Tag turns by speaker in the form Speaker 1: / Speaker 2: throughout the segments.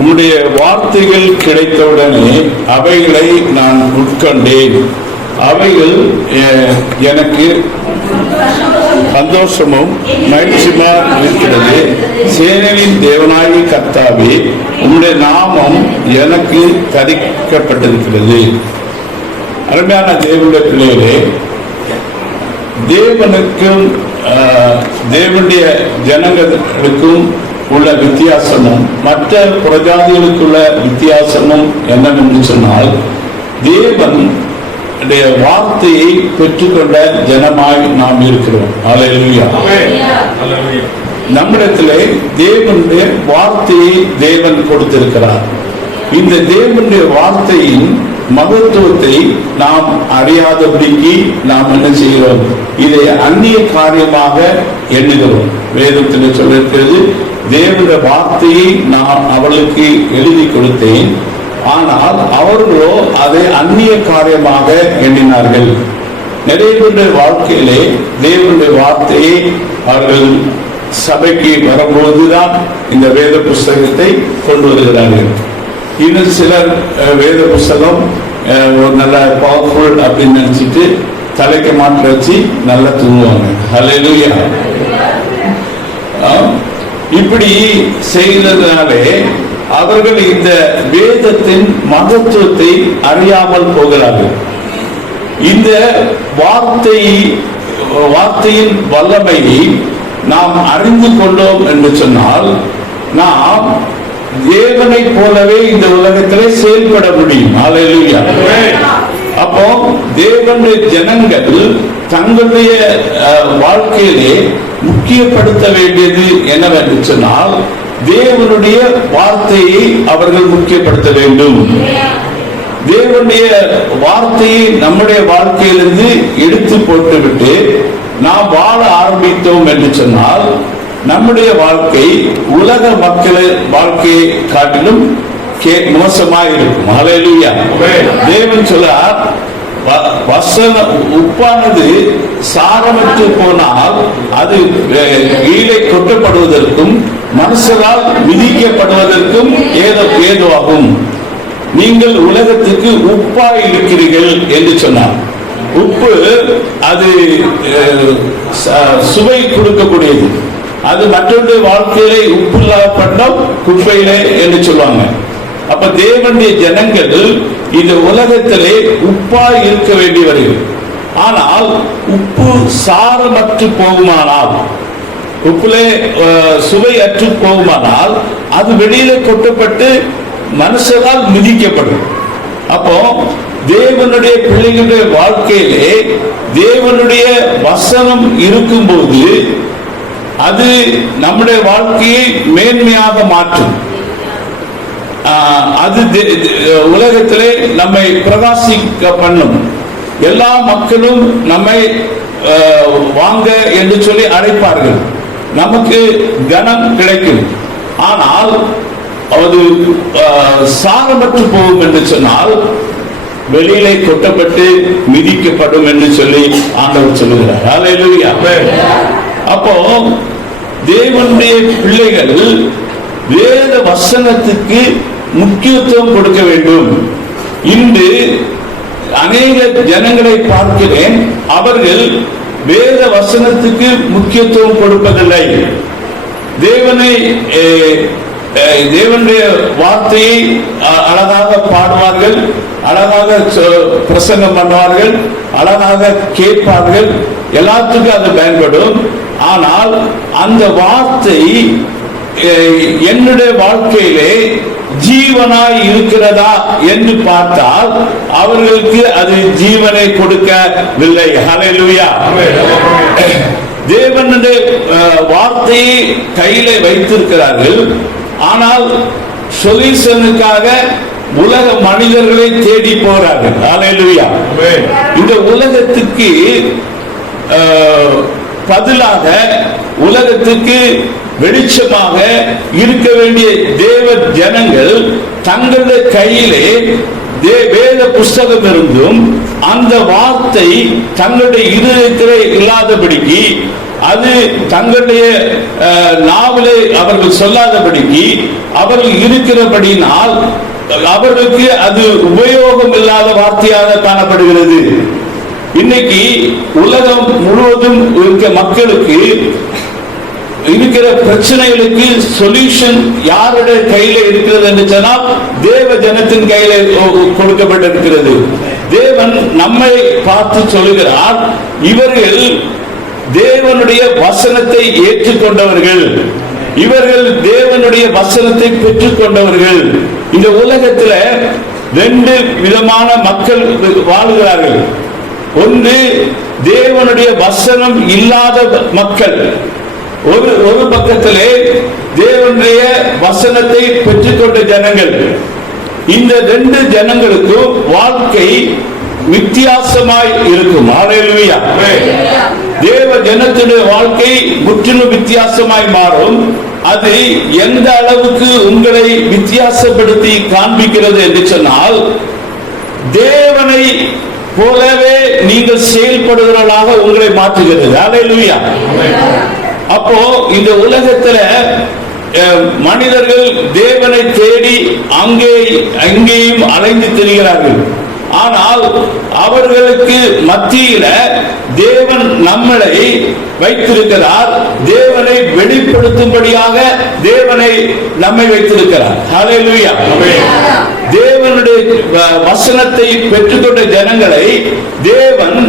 Speaker 1: உம்முடைய வார்த்தைகள் கிடைத்தவுடனே அவைகளை நான் உட்கொண்டேன். அவைகள் எனக்கு சந்தோஷமும் மகிழ்ச்சியுமா இருக்கிறது. சேனையின் தேவனாகி கர்த்தாவே உம்முடைய நாமம் எனக்கு தரிக்கப்பட்டிருக்கிறது. அருமையான தேவனுடைய பிள்ளைகளே தேவனுக்கும் தேவனுடைய ஜனங்களுக்கும் உள்ள வித்தியாசமும் மற்ற பிரஜாதிகளுக்குள்ள வித்தியாசமும் என்னவென்று சொன்னால் தேவன் வார்த்தையை பெற்றுக்கொண்ட ஜனமாய் நாம் இருக்கிறோம். அல்லேலூயா நம்மிடத்திலே தேவனுடைய வார்த்தையை தேவன் கொடுத்திருக்கிறார். இந்த தேவனுடைய வார்த்தையின் மகத்துவத்தை நாம் அறியாதபடிக்கு நாம் என்ன செய்கிறோம்? இதை அந்நிய காரியமாக எண்ணுகிறோம். வேதத்தில் சொல்லிருக்கிறது தேவனுடைய வார்த்தையை நான் அவளுக்கு எழுதி கொடுத்தேன். ஆனால் அவர்களோ அதை அந்நிய காரியமாக எண்ணினார்கள். நிறைய பேருடைய வாழ்க்கையிலே தேவனுடைய வார்த்தையை அவர்கள் சபைக்கு வரும்போதுதான் இந்த வேத புஸ்தகத்தை கொண்டு வருகிறார்கள். இன்னும் சிலர் வேத புஸ்தகம் ஒரு நல்ல பவர்ஃபுல் அப்படின்னு நினைச்சிட்டு தலைக்கு மாட்டு வச்சு நல்லா தூங்குவாங்க. ஹalleluya இப்படி செய்ததுனாலே அவர்கள் இந்த வேதத்தின் மகத்துவத்தை அறியாமல் போகிறார்கள் இந்த வார்த்தை வார்த்தையின் வல்லமையை நாம் அறிந்து கொண்டோம் என்று சொன்னால் நாம் தேவனைப் போலவே இந்த உலகத்திலே செயல்பட முடியும். ஹalleluya அப்போ தேவனுடைய ஜனங்கள் தங்களுடைய அஹ், வாழ்க்கையிலே முக்கியப்படுத்த வேண்டியது என்னவென்று சொன்னால் தேவனுடைய வார்த்தையை அவர்கள் முக்கியப்படுத்த வேண்டும். தேவனுடைய வார்த்தையை நம்முடைய வாழ்க்கையிலிருந்து எடுத்து போட்டுவிட்டு நாம் வாழ ஆரம்பித்தோம் என்று சொன்னால் நம்முடைய வாழ்க்கை உலக மக்கள வாழ்க்கையை காட்டிலும் மோசமாக இருக்கும் ஹalleluya தேவன் சொல்றார் வ- வசன உப்பானது சாரமற்று போனால் அது கீழே கொட்டப்படுவதற்கும் மனுஷரால் விதிக்கப்படுவதற்கும் ஏதோ ஏதுவாகும். நீங்கள் உலகத்துக்கு உப்பாய் இருக்கிறீர்கள் என்று சொன்னார். உப்பு அது சுவை கொடுக்கக்கூடியது. அது மற்றொரு வாழ்க்கையிலே உப்பு இல்லாத பண்டம் குப்பையிலே என்று சொல்லுவாங்க. அப்ப தேவனுடைய ஜனங்கள் இந்த உலகத்திலே உப்பாய் இருக்க வேண்டி வருகிறது. ஆனால் உப்பு சாரமற்று போகுமானால் உப்புலே சுவை அற்று போகுமானால் அது வெளியில கொட்டப்பட்டு மனுஷரால் மிதிக்கப்படும். அப்போ தேவனுடைய பிள்ளைகளுடைய வாழ்க்கையிலே தேவனுடைய வசனம் இருக்கும்போது அது நம்முடைய வாழ்க்கையை மேன்மையாக மாற்றும். அது உலகத்திலே நம்மை பிரகாசிக்க பண்ணும். எல்லா மக்களும் நம்மை வாங்க என்று சொல்லி அழைப்பார்கள். நமக்கு கனம் கிடைக்கும். ஆனால் அது சாரமற்று போகும் என்று சொன்னால் வெளியிலே கொட்டப்பட்டு மிதிக்கப்படும் என்று சொல்லி ஆண்டவர் சொல்லுகிறார். அப்போ தேவனுடைய பிள்ளைகள் வேத வசனத்துக்கு முக்கியத்துவம் கொடுக்க வேண்டும். இன்று அநேக ஜனங்களை பார்க்கிறேன். அவர்கள் வேத வசனத்துக்கு முக்கியத்துவம் கொடுப்பதில்லை. தேவனை தேவனுடைய வார்த்தையை அழகாக பாடுவார்கள். அழகாக பிரசங்கம் பண்ணுவார்கள். அழகாக கேட்பார்கள். எல்லாத்துக்கும் அது பயன்படும். ஆனால் அந்த வார்த்தை என்னுடைய வாழ்க்கையிலே ஜீவனாய் இருக்கிறதா என்று பார்த்தால் அவர்களுக்கு அது ஜீவனை கொடுக்கவில்லை. ஹalleluya தேவனுடைய வார்த்தையை கையில வைத்திருக்கிறார்கள். ஆனால் சொல்யூஷனுக்காக உலக மனிதர்களை தேடி போறார்கள். ஹalleluya இந்த உலகத்துக்கு பதிலாக உலகத்துக்கு வெளிச்சமாக இருக்க வேண்டிய தேவ ஜனங்கள் தங்களுடைய கையிலே வேத புஸ்தகம் இருந்தும் அந்த வார்த்தை தங்களுடைய இருதயத்திலே இல்லாதபடிக்கு அது தங்களுடைய அஹ், நாவலை அவர்கள் சொல்லாதபடிக்கு அவர்கள் இருக்கிறபடினால் அவர்களுக்கு அது உபயோகம் இல்லாத வார்த்தையாக காணப்படுகிறது. இன்னைக்கு உலகம் முழுவதும் இருக்க மக்களுக்கு இருக்கிற பிரச்சனைகளுக்கு சொல்யூஷன் யாருடைய கையில இருக்கிறது என்று சொன்னால் தேவ ஜனத்தின் கையில கொடுக்கப்பட்டிருக்கிறது. தேவன் நம்மை பார்த்து சொல்லுகிறார் இவர்கள் தேவனுடைய வசனத்தை ஏற்றுக்கொண்டவர்கள். இவர்கள் தேவனுடைய வசனத்தை பெற்றுக்கொண்டவர்கள். இந்த உலகத்துல ரெண்டு விதமான மக்கள் வாழுகிறார்கள். ஒன்று தேவனுடைய வசனம் இல்லாத மக்கள். ஒரு ஒரு பக்கத்திலே தேவனுடைய வசனத்தை பெற்றுக்கொண்ட ஜனங்கள். இந்த ரெண்டு ஜனங்களுக்கும் வாழ்க்கை வித்தியாசமாய் இருக்கும். ஹalleluya. தேவ ஜனத்துடைய வாழ்க்கை முற்றிலும் வித்தியாசமாய் மாறும். அது எந்த அளவுக்கு உங்களை வித்தியாசப்படுத்தி காண்பிக்கிறது என்று சொன்னால் தேவனை போலவே நீங்கள் செயல்படுகிறவர்களாக உங்களை மாற்றுகிறது. ஹalleluya. அப்போ இந்த உலகத்துல மனிதர்கள் தேவனை தேடி அங்கே அங்கேயும் அலைந்து திரிகிறார்கள். ஆனால் அவர்களுக்கு மத்தியில தேவன் நம்மளை வைத்திருக்கிறார். தேவனை வெளிப்படுத்தும்படியாக தேவனை நம்மை வைத்திருக்கிறார். ஹalleluya தேவனுடைய வசனத்தை பெற்றுக்கொண்ட ஜனங்களை தேவன்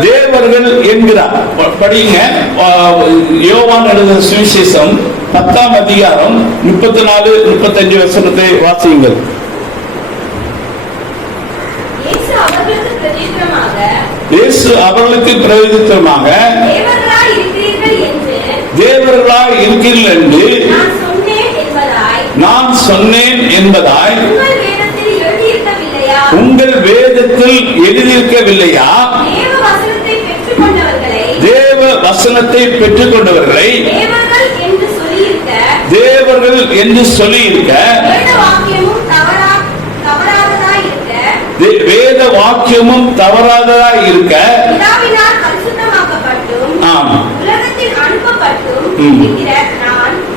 Speaker 1: தேவர்கள் என்கிறார். ப- படிங்க. அஹ், யோவான் எழுதின சுவிசேஷம் பத்தாம் அதிகாரம் முப்பத்தி நாலு முப்பத்தஞ்சு வசனத்தை வாசியுங்கள்.
Speaker 2: இயேசு அவர்களுக்கு
Speaker 1: பிரயோஜனமாக
Speaker 2: தேவர்களாய் இருக்கிறீர்கள் என்று நான் சொன்னேன் என்பதாய் உங்கள் வேதத்தில் எழுதியிருக்கவில்லையா?
Speaker 1: உங்கள் வேதத்தில் எழுதியிருக்கவில்லையா
Speaker 2: தேவ வசனத்தை பெற்றுக்கொண்டவர்களை
Speaker 1: தேவ வசனத்தை
Speaker 2: என்று சொல்லியிருக்க,
Speaker 1: தேவர்கள் என்று
Speaker 2: தவறாததாய் இருக்க,
Speaker 1: வேத வாக்கியமும் தவறாததாய் இருக்க ஆம்.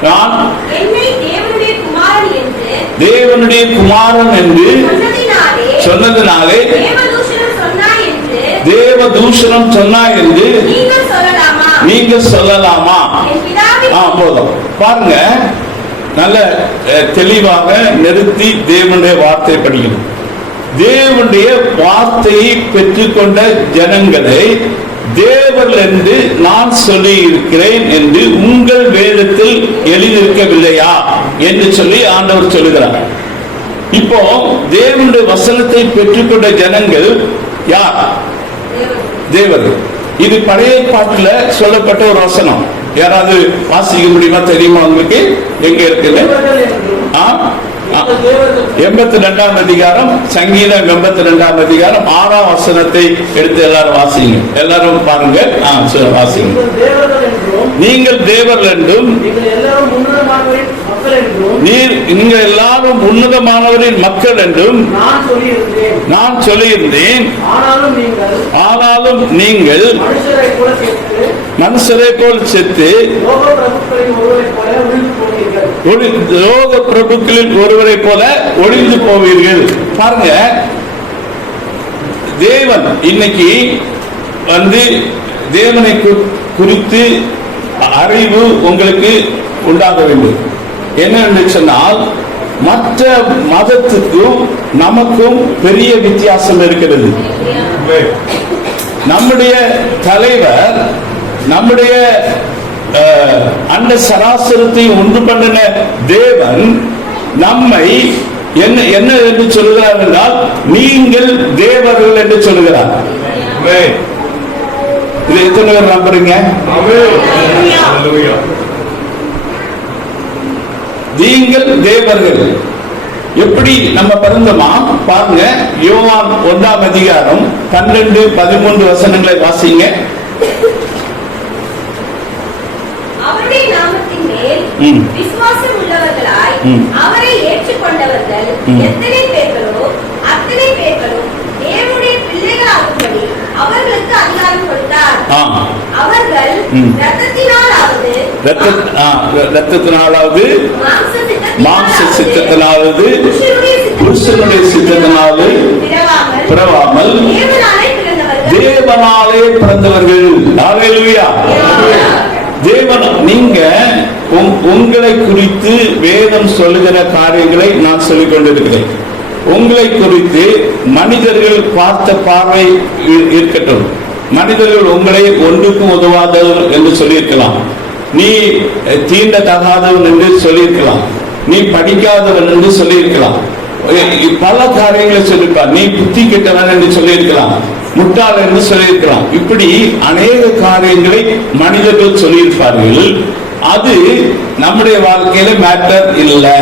Speaker 2: நான் தேவனுடைய குமாரன் என்று சொன்னதினாலே
Speaker 1: தேவ தூஷணம் சொன்னாய் என்று நீங்க சொல்லலாமா? ஆ போதும். பாருங்க. நல்ல தெளிவாக நிறுத்தி தேவனுடைய வார்த்தை படிக்கணும் தேவனுடைய வார்த்தையை பெற்றுக்கொண்ட ஜனங்களை தேவர்கள் என்று நான் சொல்லி இருக்கிறேன் என்று உங்கள் வேதத்தில் எழுதியிருக்கவில்லையா? என்று சொல்லி ஆண்டவர் சொல்லுகிறார். இப்போ தேவனுடைய வசனத்தை பெற்றுக்கொண்ட ஜனங்கள் யார். தேவர்கள். இது பழைய பாட்டுல சொல்லப்பட்ட ஒரு வசனம். யாராவது வாசிக்க முடியுமா? தெரியுமா உங்களுக்கு? எங்க இருக்குது எண்பத்தி ரெண்டாம் அதிகாரம் சங்கீதம் எண்பத்தி ரெண்டாம் அதிகாரம் ஆறாம் வசனத்தை எடுத்து எல்லாரும் வாசிங்க. எல்லாரும் பாருங்க. வாசிங்க.
Speaker 3: நீங்கள் தேவர்கள் என்றும்
Speaker 1: நீர் நீங்க எல்லாரும் உன்னதமானவரின் மக்கள் என்றும்
Speaker 3: நான்
Speaker 1: சொல்லியிருந்தேன்.
Speaker 3: ஆனாலும் நீங்கள் மனுஷரை
Speaker 1: போல் செத்து
Speaker 3: லோக
Speaker 1: பிரபுக்களில் ஒருவரை போல ஒளிந்து போவீர்கள். பாருங்க. தேவன் இன்னைக்கு வந்து தேவனை குறித்து அறிவு உங்களுக்கு உண்டாக வேண்டும். என்னவென்று சொன்னால் மற்ற மதத்துக்கும் நமக்கும் பெரிய வித்தியாசம் இருக்கிறது. நம்முடைய தலைவர் நம்முடைய அண்ட சராசரத்தை ஒன்று பண்ணின தேவன் நம்மை என்ன என்ன என்று சொல்கிறார் என்றால் நீங்கள் தேவர்கள் என்று சொல்கிறார். இது எத்தனை பேர் நம்புறீங்க? நீங்கள் தேவர்கள் எப்படி நம்ம பிறந்தோமா பாருங்க யோவான் ஒன்றாம் அதிகாரம் பன்னெண்டு பதிமூன்று வசனங்களை வாசிங்க.
Speaker 2: விசுவாசம் உள்ளவர்களாய். அவரை ஏற்றுக்கொண்டவர்கள்
Speaker 1: ம்.
Speaker 2: எத்தனை பேர்களோ அத்தனை பேர்களும் தேவனுடைய பிள்ளைகளாகும்படி அவர்களுக்கு அதிகாரம் கொடுத்தார்
Speaker 1: ஆ
Speaker 2: அவர்கள். ரத்தத்தினாலாவது
Speaker 1: ரத்த ரத்தத்தினாலாவது
Speaker 2: மாம்ச
Speaker 1: சித்தத்தினாவது சித்தத்தினாலாவது
Speaker 2: புருஷனுடைய
Speaker 1: புருஷனுடைய
Speaker 2: பிறவாமல் தேவனாலே பிறந்தவர்கள்.
Speaker 1: தேவனாலே தேவன் நீங்க உங்- உங்களை குறித்து வேதம் சொல்லுகிற காரியங்களை நான் சொல்லிக் கொண்டிருக்கிறேன் உங்களை குறித்து மனிதர்கள் பார்த்த பார்வை இருக்கட்டும். மனிதர்கள் உங்களை ஒன்றுக்கும் உதவாதவர் என்று சொல்லியிருக்கலாம். நீ அஹ், தீண்டத்தகாதவன் என்று சொல்லியிருக்கலாம். நீ படிக்காதவன் என்று சொல்லியிருக்கலாம். பல காரியங்களை சொல்லியிருக்கலாம் நீ புத்தி கெட்டவன் என்று சொல்லியிருக்கலாம். முட்டாள் என்று சொல்லியிருக்கலாம். இப்படி அநேக காரியங்களை மனிதர்கள் சொல்லியிருப்பார்கள். அது நம்முடைய வாழ்க்கையில மேட்டர் இல்லை.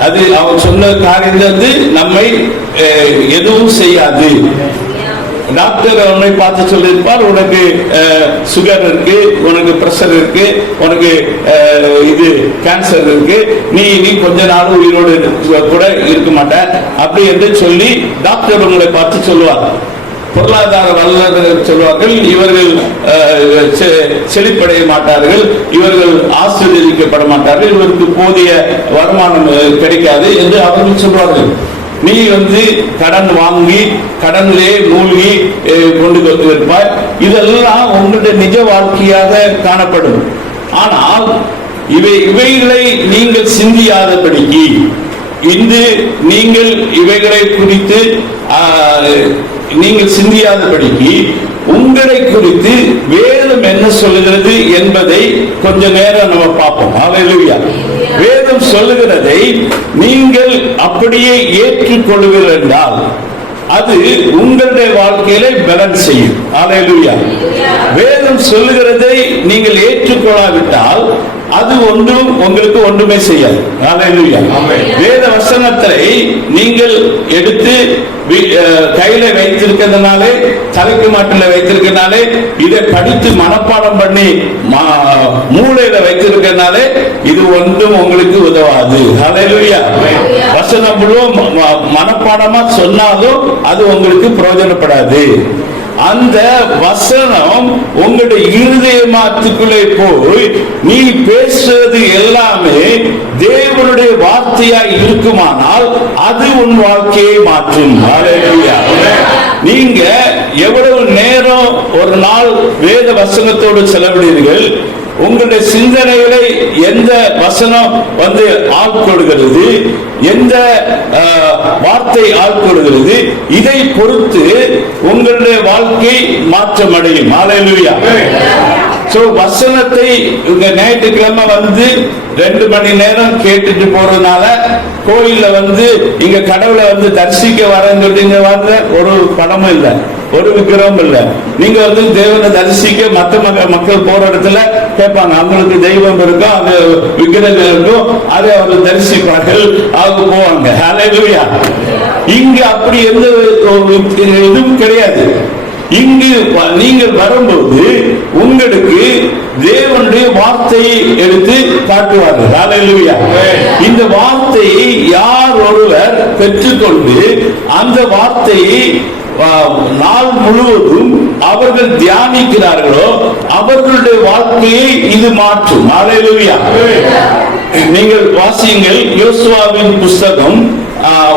Speaker 1: அது அவர் சொன்ன காரியம் வந்து நம்மை அஹ், எதுவும் செய்யாது. டாக்டர் அவனை பார்த்து சொல்லியிருப்பார் உனக்கு சுகர் இருக்கு உனக்கு பிரஷர் இருக்கு உனக்கு அஹ், இது கேன்சர் இருக்கு நீ நீ கொஞ்ச நாள் உயிரோடு கூட இருக்க மாட்ட அப்படி என்று சொல்லி டாக்டர் உங்களை பார்த்து சொல்லுவார். பொருளாதார வல்லுநர்கள் சொல்வார்கள் இவர்கள் அஹ், செழிப்படைய மாட்டார்கள் இவர்கள் ஆசிரியரிக்கப்பட மாட்டார்கள் இவருக்கு போதிய வருமானம் கிடைக்காது என்று அவர்கள் சொல்வார்கள். நீ வந்து கடன் வாங்கி கடனிலே மூழ்கி கொண்டு இருப்பாய். இதெல்லாம் உங்களுடைய நிஜ வாழ்க்கையாக காணப்படும். ஆனால் இவை இவைகளை நீங்கள் சிந்தியாதபடிக்கு இன்று நீங்கள் இவைகளை குறித்து ஆஹ், நீங்கள் சிந்தியாதபடிக்கு உங்களை குறித்து வேதம் என்ன சொல்லுகிறது என்பதை கொஞ்ச நேரம் நம்ம பார்ப்போம். வேதம் சொல்லுகிறதை நீங்கள் அப்படியே ஏற்றுக்கொள்ளுவீர்கள் என்றால் அது உங்களுடைய வாழ்க்கையில பலன் செய்யும். ஹalleluya வேதம் சொல்லுகிறதை நீங்கள் ஏற்றுக்கொள்ளாவிட்டால் அது ஒன்றும் உங்களுக்கு ஒன்றுமே செய்யாது. வேத வசனத்தை நீங்கள் எடுத்து கையில வைத்திருக்கிறதுனாலே தலைக்கு மாட்டில வைத்திருக்கிறதுனாலே இதை படித்து மனப்பாடம் பண்ணி மூளையில வைத்திருக்கிறதுனாலே இது ஒன்றும் உங்களுக்கு உதவாது. வசனம் முழுவதும் மனப்பாடமா சொன்னாலும் அது உங்களுக்கு பிரயோஜனப்படாது. அந்த வசனம் உங்களுடைய இருதயமாத்துக்குள்ளே போய் நீ பேசுறது எல்லாமே தேவனுடைய வார்த்தையா இருக்குமானால் அது உன் வாழ்க்கையை மாற்றும். நீங்க எவ்வளவு நேரம் ஒரு நாள் வேத வசனத்தோடு செலவிடுவீர்கள் உங்களுடைய சிந்தனைகளை எந்த வசனம் வந்து ஆட்கொள்கிறது எந்த அஹ், வார்த்தை ஆட்கொள்கிறது இதை பொறுத்து உங்களுடைய வாழ்க்கை மாற்றம் அடையும் ஹalleluya. சோ வசனத்தை இங்க ஞாயிற்றுக்கிழமை வந்து ரெண்டு மணி நேரம் கேட்டுட்டு போறதுனால கோயில்ல வந்து இங்க கடவுளை வந்து தரிசிக்க வரேன்னு சொல்லி இங்க வர்ற ஒரு படமும் இல்லை ஒரு விக்கிரமும் இல்ல. நீங்க வந்து தேவனை தரிசிக்க மத்த மக்க- மக்கள் போற இடத்துல கேட்பாங்க. அவங்களுக்கு தெய்வம் இருக்கும் அது விக்கிரகம் இருக்கும் அதை அவர்கள் தரிசிப்பார்கள். அவங்க போவாங்க. ஹalleluya இங்க அப்படி எந்த இதுவும் கிடையாது. இங்கு நீங்கள் வரும்போது உங்களுக்கு தேவனுடைய வார்த்தையை எடுத்து காட்டுவார்கள். இந்த வார்த்தையை யார் ஒருவர் பெற்றுக்கொண்டு அந்த வார்த்தையை நாள் முழுவதும் அவர்கள் தியானிக்கிறார்களோ அவர்களுடைய வாழ்க்கையை இது மாற்றும் ஹalleluya. நீங்கள் வாசியுங்கள் யோசுவாவின் புஸ்தகம்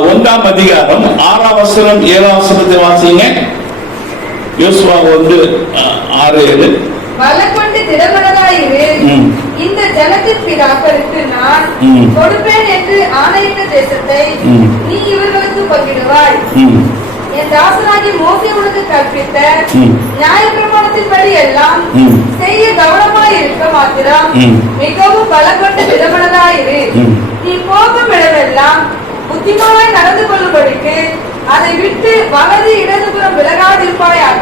Speaker 1: ஒன்றாம் அதிகாரம் ஆறாம் வசனம் ஏழாம் வசனத்தை வாசியுங்க யோசுவா அஹ், ஆறு ஏழு
Speaker 4: திடமனதாயிரு
Speaker 1: ம்.
Speaker 4: இந்த ஜனத்தின் பிதாக்களுக்கு நான்
Speaker 1: ம்.
Speaker 4: கொடுப்பேன் என்று ஆணையிட்ட தேசத்தை
Speaker 1: ம்.
Speaker 4: நீ இவர்களுக்கு பங்கிடுவாய்
Speaker 1: ம்,
Speaker 4: என் தாசனாகி மோசே உனக்கு கற்பித்த. நியாயப்பிரமாணத்தின்படி எல்லாம். செய்ய கவனமாய் இருக்க மாத்திரம். மிகவும் பலக்கொண்டு திடமனதாயிரு
Speaker 1: ம்.
Speaker 4: நீ போகும் இடமெல்லாம் புத்திமானாய் நடந்து கொள்ளும்படிக்கு அதை விட்டு வலது இடதுபுறம் விலகாதிருப்பாயாக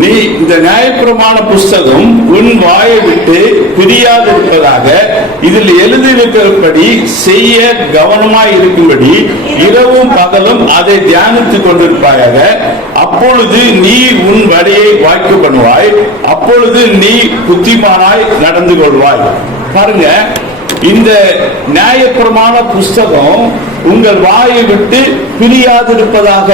Speaker 1: நீ இந்த நியாயப்பிரமாண புஸ்தகம் உன் வாயை விட்டு பிரியாதிருப்பதாக இதில் எழுதியிருக்கிறபடி செய்ய கவனமாய் இருக்கும்படி இரவும் பகலும் அதை தியானித்துக் கொண்டிருப்பாயாக. அப்பொழுது நீ உன் வழியை வாய்க்கு பண்ணுவாய். அப்பொழுது நீ புத்திமானாய் நடந்து கொள்வாய். பாருங்க இந்த நியாயப்பிரமான புஸ்தகம் உங்கள் வாயை விட்டு பிரியாதிருப்பதாக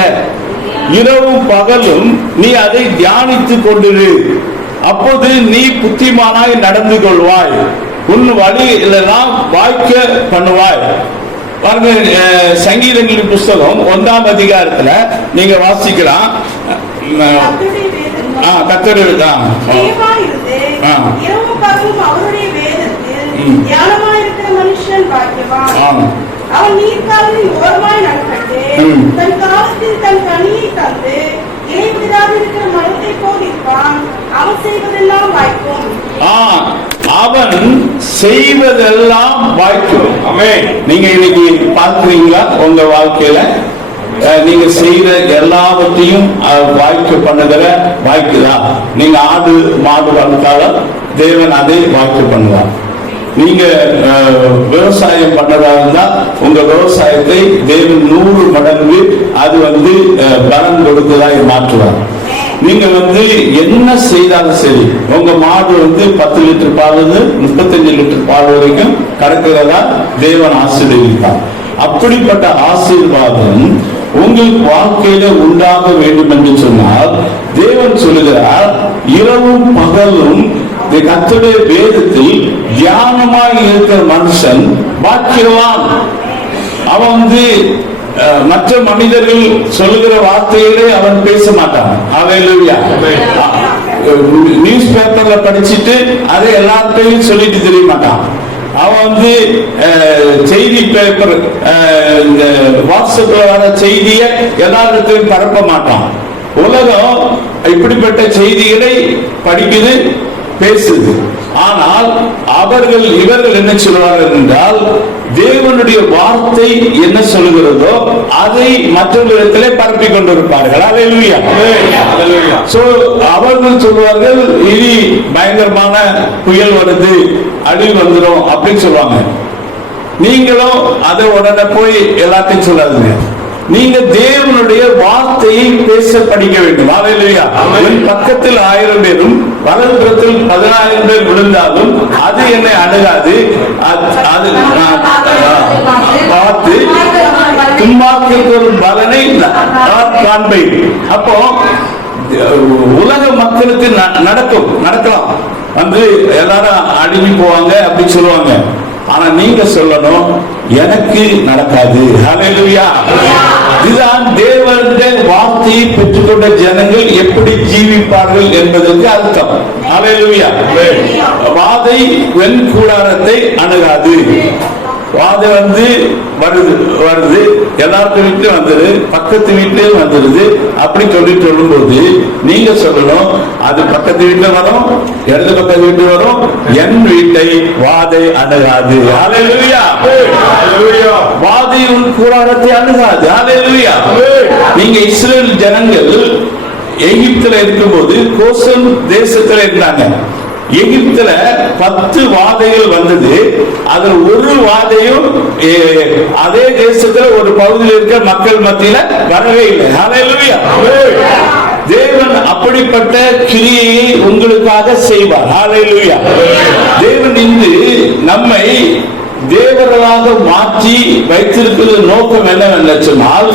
Speaker 1: இரவும் பகலும் நீ அதை தியானித்துக் கொண்டிரு. அப்போது நீ புத்திமானாய் நடந்து கொள்வாய். உன் வழியிலெல்லாம் வாய்க்க பண்ணுவாய். பாருங்க சங்கீதங்களின் புஸ்தகம் ஒன்றாம் அதிகாரத்துல நீங்க வாசிக்கலாம்.
Speaker 2: பாக்கியவான்.
Speaker 1: ஆ
Speaker 2: அவன் நீர்க்காலின் ஓரமாய். தன் காலத்தில் தன் கனியை தந்து இணைவிடாதிருக்கிற மரத்தை போல் இருப்பான் அவன் செய்வதெல்லாம் வாய்க்கும்.
Speaker 1: ஆ, அவன் செய்வதெல்லாம் வாய்க்கும். நீங்க இன்னைக்கு பார்க்கிறீங்களா உங்க வாழ்க்கையில? நீங்க செய்யற எல்லாவற்றையும் வாய்க்க பண்ணுகிற வாய்க்குதா நீங்க ஆடு மாடு வளர்த்தாலும் தேவன் அதை வாய்க்க பண்ணுவார். நீங்க விவசாயம் பண்ணதா இருந்தா உங்க விவசாயத்தை தேவன் நூறு மடங்கு அது வந்து பலன் கொடுத்ததாக மாற்றுவார். நீங்க வந்து என்ன செய்தாலும் சரி உங்க மாடு வந்து பத்து லிட்டர் பால் முப்பத்தஞ்சு லிட்டர் பால் வரைக்கும் கறக்கிறதா தேவன் ஆசீர்வதிப்பார். அப்படிப்பட்ட ஆசீர்வாதம் உங்கள் வாழ்க்கையில உண்டாக வேண்டும் என்று சொன்னால் தேவன் சொல்லுகிறார் இரவும் பகலும் இந்த கர்த்தருடைய வேதத்தில் தியானமாய் இருக்கிற மனுஷன் பாக்கியவான். அவன் வந்து மற்ற மனிதர்கள் சொல்லுகிற வார்த்தைகளே அவன் பேச மாட்டான். அவையிலுயா நியூஸ் பேப்பர்ல படிச்சுட்டு அதை எல்லாத்தையும் சொல்லிட்டு தெரிய மாட்டான். அவன் வந்து செய்தி பேப்பர் இந்த வாட்ஸ்அப்ல வர செய்தியை எல்லாருக்கும் பரப்ப மாட்டான். உலகம் இப்படிப்பட்ட செய்திகளை படிக்குது பேசுது. ஆனால் அவர்கள் இவர்கள் என்ன சொல்வார்கள் என்றால் தேவனுடைய வார்த்தை என்ன சொல்லுகிறதோ அதை மற்றவர்களிடத்திலே பரப்பிக் கொண்டிருப்பார்கள். அவர்கள் சொல்வார்கள் இனி பயங்கரமான புயல் வருது அழிவு வந்துடும் அப்படின்னு சொல்லுவாங்க நீங்களும் அதை உடனே போய் எல்லாத்தையும் சொல்லாதீங்க. நீங்க தேவனுடைய வார்த்தையை பேச படிக்க வேண்டும் என் பக்கத்தில் ஆயிரம் பேரும் வலதுபுறத்தில் பதினாயிரம் பேர் விழுந்தாலும் அது என்னை அணுகாது. அது பார்த்து துன்மார்க்கருக்கு ஒரு பலனை காண்பேன். அப்போ உலக மக்களுக்கு ந- நடக்கும். நடக்கலாம். வந்து எல்லாரும் அடிமை போவாங்க அப்படி சொல்லுவாங்க. ஆனா நீங்க சொல்லணும் எனக்கு நடக்காது. இதுதான் தேவனுடைய வார்த்தையை பெற்றுக்கொண்ட ஜனங்கள் எப்படி ஜீவிப்பார்கள் என்பதற்கு அர்த்தம். ஹalleluya வாதை வெண் கூடாரத்தை அணுகாது. வாதை வந்து வருது வருது. எல்லாத்து வீட்லயும் வந்துரு பக்கத்து வீட்லயும் வந்துருது. அப்படி சொல்லி சொல்லும்போது நீங்க சொல்லணும் அது பக்கத்து வீட்டுல வரும் இடது பக்கத்து வீட்டு வரும். என் வீட்டை வாதை அணுகாது. வாதை உன் கூடாரத்தை அணுகாது. நீங்க இஸ்ரேல் ஜனங்கள் எகிப்துல இருக்கும்போது கோசம் தேசத்துல இருந்தாங்க. எகிப்துல பத்து வாதைகள் வந்தது. அதுல ஒரு வாதையும் அதே தேசத்துல ஒரு பகுதியில் இருக்கிற மக்கள் மத்தியில வரவே இல்லை. தேவன் அப்படிப்பட்ட கிரியையை உங்களுக்காக செய்வார். தேவன் இன்று நம்மை தேவர்களாக மாற்றி வைத்திருக்கிற நோக்கம் என்னவென்று சொன்னால்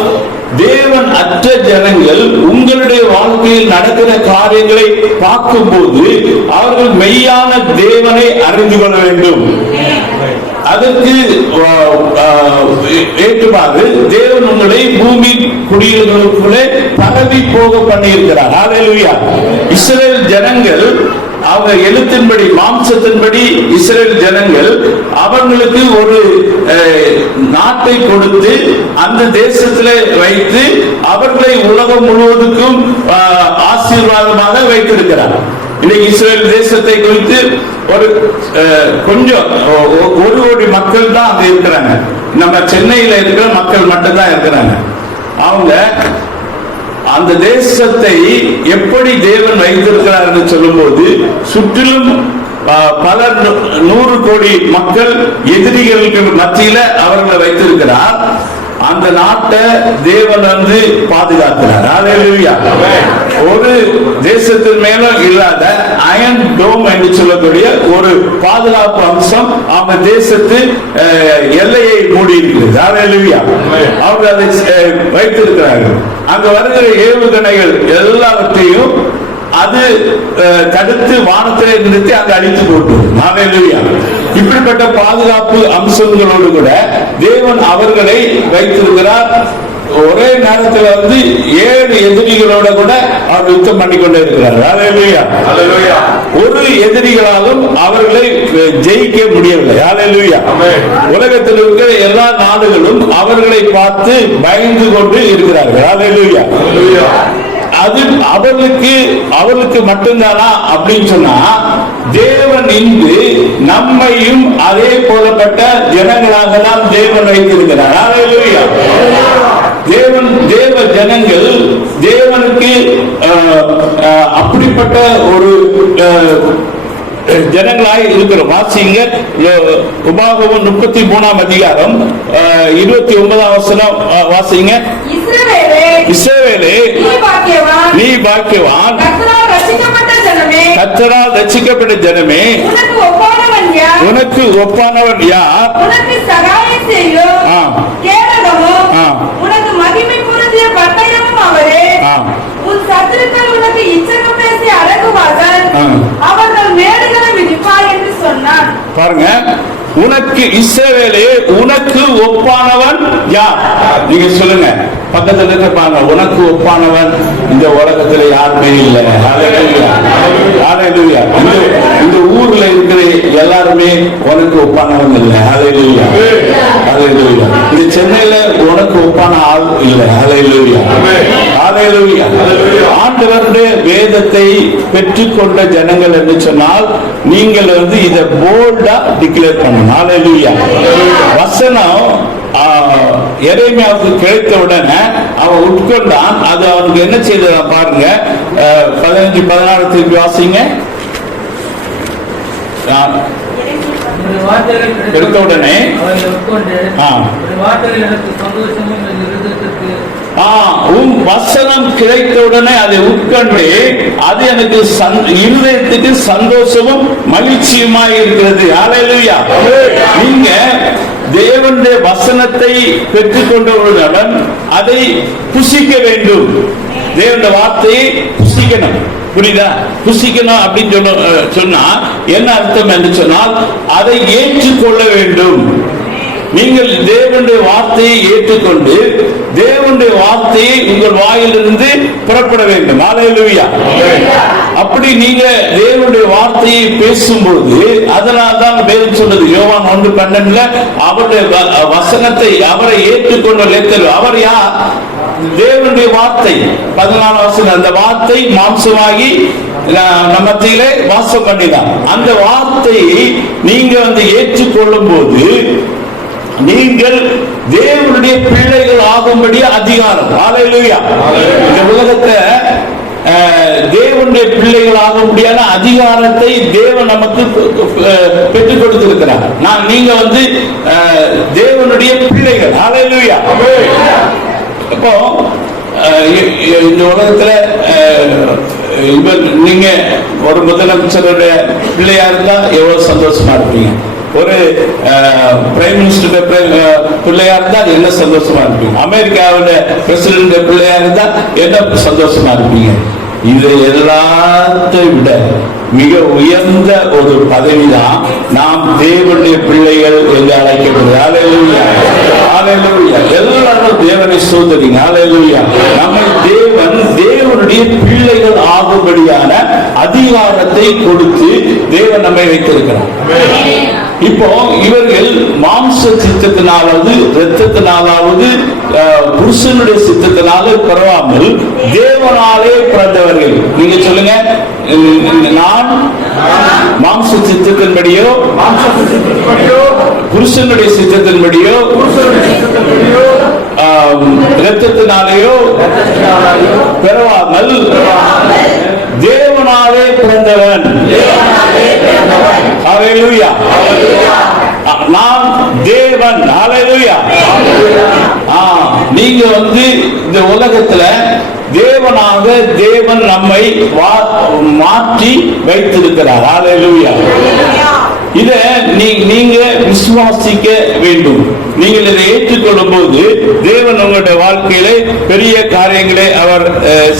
Speaker 1: தேவன் அற்ற ஜனங்கள் உங்களுடைய வாழ்க்கையில் நடக்கிற காரியங்களை பார்க்கும் போது அவர்கள் மெய்யான தேவனை அறிந்து கொள்ள வேண்டும். அதற்கு ஆஹ், ஏற்றுமாறு தேவன் உங்களை பூமி குடியிருகளுக்குள்ளே பரவி போக பண்ணியிருக்கிறார். இஸ்ரேல் ஜனங்கள் அவங்க எழுத்தின்படி மாம்சத்தின்படி இஸ்ரேல் ஜனங்கள் அவங்களுக்கு ஒரு அஹ், நாட்டை கொடுத்து அந்த தேசத்திலே வைத்து அவர்களை உலகம் முழுவதுக்கும் ஆஹ், ஆசீர்வாதமாக வைத்திருக்கிறார். இன்னைக்கு இஸ்ரேல் தேசத்தை குறித்து ஒரு அஹ், கொஞ்சம் ஒரு கோடி மக்கள் தான் அங்க இருக்கிறாங்க. நம்ம சென்னையில இருக்கிற மக்கள் மட்டும்தான் இருக்கிறாங்க. அவங்க அந்த தேசத்தை எப்படி தேவன் வைத்திருக்கிறார் என்று சொல்லும்போது சுற்றிலும் பல நூறு கோடி மக்கள் எதிரிகளுக்கு மத்தியில அவர்களை வைத்திருக்கிறார். அந்த நாட்டை தேவன் வந்து பாதுகாக்கிறார். ஒரு தேசத்தின் மேல இல்லாத அயன் டோம் என்று சொல்லக்கூடிய ஒரு பாதுகாப்பு அம்சம் அவங்க தேசத்து எல்லையை மூடி இருக்கிறது. அவங்க அதை வைத்திருக்கிறார்கள். அங்க வருகிற ஏவுகணைகள் எல்லாவற்றையும் அது தடுத்து வானத்திலே நிறுத்தி அங்க அழித்து போட்டு இப்படிப்பட்ட பாதுகாப்பு அம்சங்களோடு கூட தேவன் அவர்களை வைத்திருக்கிறார். ஒரே நேரத்தில் வந்து ஏழு எதிரிகளோட கூட அவர் யுத்தம் பண்ணி கொண்டே இருக்கிறார். ஒரு எதிரிகளாலும் அவர்களை ஜெயிக்க முடியவில்லை. உலகத்தில் இருக்கிற எல்லா நாடுகளும் அவர்களை பார்த்து பயந்து கொண்டு இருக்கிறார்கள். அது அவளுக்கு அவளுக்கு மட்டும்தானா? அப்படின்னு சொன்னா தேவன் இன்று நம்மையும் அதே போலப்பட்ட ஜனங்களாக தான் தேவன் வைத்திருக்கிறார். தேவன் தேவ ஜனங்கள் தேவனுக்கு அஹ், அப்படிப்பட்ட ஒரு ஜனங்களாய் இருக்கிறோம் வாசிங்க. அஹ், உபாகமம் முப்பத்தி மூணாம் அதிகாரம் இருபத்தி ஒன்பதாம் வசனம் வாசிங்க.
Speaker 4: இஸ்ரவேலே நீ பாக்கியவான்.
Speaker 1: கத்தரால் ரட்சிக்கப்பட்ட ஜனமே
Speaker 4: உனக்கு ஒப்பானவன் யார்?
Speaker 1: உனக்கு
Speaker 4: சகாயம் செய்யும். உனக்கு மகிமை பொருந்திய பட்டயமும் இச்சகம் பேசி. அவர்கள் மேடுகளை என்று சொன்னான்.
Speaker 1: பாருங்க. உனக்கு இஸ்ரவேலே உனக்கு ஒப்பானவன் யார்? நீங்க சொல்லுங்க. பக்கத்துல இருக்க பாருங்க. உனக்கு ஒப்பானவன் இந்த உலகத்துல யாருமே இல்லை. இந்த ஊர்ல இருக்கிற எல்லாருமே உனக்கு ஒப்பானவன் இல்லை ஹalleluya. ஹalleluya. இந்த சென்னையில உனக்கு ஒப்பான ஆள் இல்லை ஹalleluya. ஹalleluya. ஆண்டவருடைய வேதத்தை பெற்றுக்கொண்ட ஜனங்கள் என்று சொன்னால் நீங்கள் வந்து இதை போல்டா டிக்ளேர் பண்ணணும் ஹalleluya. வசனம் எரேமியாவுக்கு கிடைத்த உடனே அவன் உட்கொண்டான் அது அவனுக்கு என்ன செய்ததா பாருங்க பதினஞ்சு பதினாறு திருப்பி வாசிங்க ஆ,
Speaker 5: உம்முடைய வார்த்தைகள்
Speaker 1: எடுத்த உடனே
Speaker 5: அவரை உட்கொண்டு
Speaker 1: ஆ.
Speaker 5: உம்முடைய வார்த்தைகள் எனக்கு சந்தோஷமும் என் இருதயத்திற்கு
Speaker 1: ஆ, உன் வசனம் கிடைத்த உடனே அதை உட்கொண்டு அது எனக்கு சந்- இருதயத்துக்கு சந்தோஷமும் மகிழ்ச்சியுமாய் இருக்கிறது. ஹalleluya. நீங்க தேவனுடைய வசனத்தை பெற்றுக்கொண்டவர்களுடன் அதை புசிக்க வேண்டும். தேவனுடைய வார்த்தையை புசிக்கணும். புரியுதா? புசிக்கணும் அப்படின்னு சொன்ன சொன்னா என்ன அர்த்தம் என்று சொன்னால் அதை ஏற்றுக்கொள்ள வேண்டும். நீங்கள் தேவனுடைய வார்த்தையை ஏற்றுக்கொண்டு தேவனுடைய வார்த்தையை உங்கள் வாயிலிருந்து புறப்பட வேண்டும். ஹalleluya. அப்படி நீங்க தேவனுடைய வார்த்தையை பேசும்போது அதனால தான் வேதம் சொன்னது யோவான் ஒன்று பன்னெண்டுல அவருடைய வ- வசனத்தை அவரை ஏற்றுக்கொண்ட லெத்தல் அவர் யார்? தேவனுடைய வார்த்தை பதினாலாம் வசனம் அந்த வார்த்தை மாம்சமாகி மத்தியிலே வாசம் பண்ணினார். அந்த வார்த்தையை நீங்க வந்து ஏற்றுக்கொள்ளும் போது நீங்கள் தேவனுடைய பிள்ளைகள் ஆகும்படி அதிகாரம். இந்த உலகத்தை தேவனுடைய பிள்ளைகள் ஆக முடியாத அதிகாரத்தை தேவன் நமக்கு பெற்றுக் கொடுத்திருக்கிறார். நான் நீங்க வந்து தேவனுடைய பிள்ளைகள். ஹalleluya. அப்போ இந்த உலகத்துல இவர் நீங்க ஒரு முதலமைச்சருடைய பிள்ளையா இருந்தா எவ்வளவு சந்தோஷமா இருப்பீங்க? ஒரு பிரைம் மினிஸ்டர் பிள்ளையா இருந்தா என்ன சந்தோஷமா இருப்பீங்க? அமெரிக்காவோட பிரசிடென்ட் பிள்ளையா இருந்தா என்ன சந்தோஷமா இருப்பீங்க? இது எல்லாத்தை விட மிக உயர்ந்த ஒரு பதவிதான் நாம் தேவனுடைய பிள்ளைகள் என்று அழைக்கப்படுது எல்லாரும் தேவனை சோதரிங்க ஹalleluya. நம்மை தேவன் தேவனுடைய பிள்ளைகள் ஆகும்படியான அதிகாரத்தை கொடுத்து தேவன் நம்மை வைத்திருக்கிறார். இப்போ இவர்கள் மாம்ச சித்தத்தினாலாவது இரத்தத்தினாலாவது புருஷனுடைய சித்தத்தினால பரவாமல் தேவனாலே பிறந்தவர்கள். நீங்க சொல்லுங்க. நான் மாம்ச சித்தத்தின்படியோ புருஷனுடைய சித்தத்தின்படியோ ஆம், இரத்தத்தினாலேயோ பிறவாமல் தேவனாலே பிறந்தவன். நான் தேவன். ஆ நீங்க வந்து இந்த உலகத்துல தேவனாக தேவன் நம்மை வா- மாற்றி வைத்திருக்கிறார். ஹalleluya. இத நீ- நீங்க விசுவாசிக்க வேண்டும். நீங்கள் இதை ஏற்றுக்கொள்ளும் போது தேவன் உங்களுடைய வாழ்க்கையிலே பெரிய காரியங்களை அவர் அஹ்,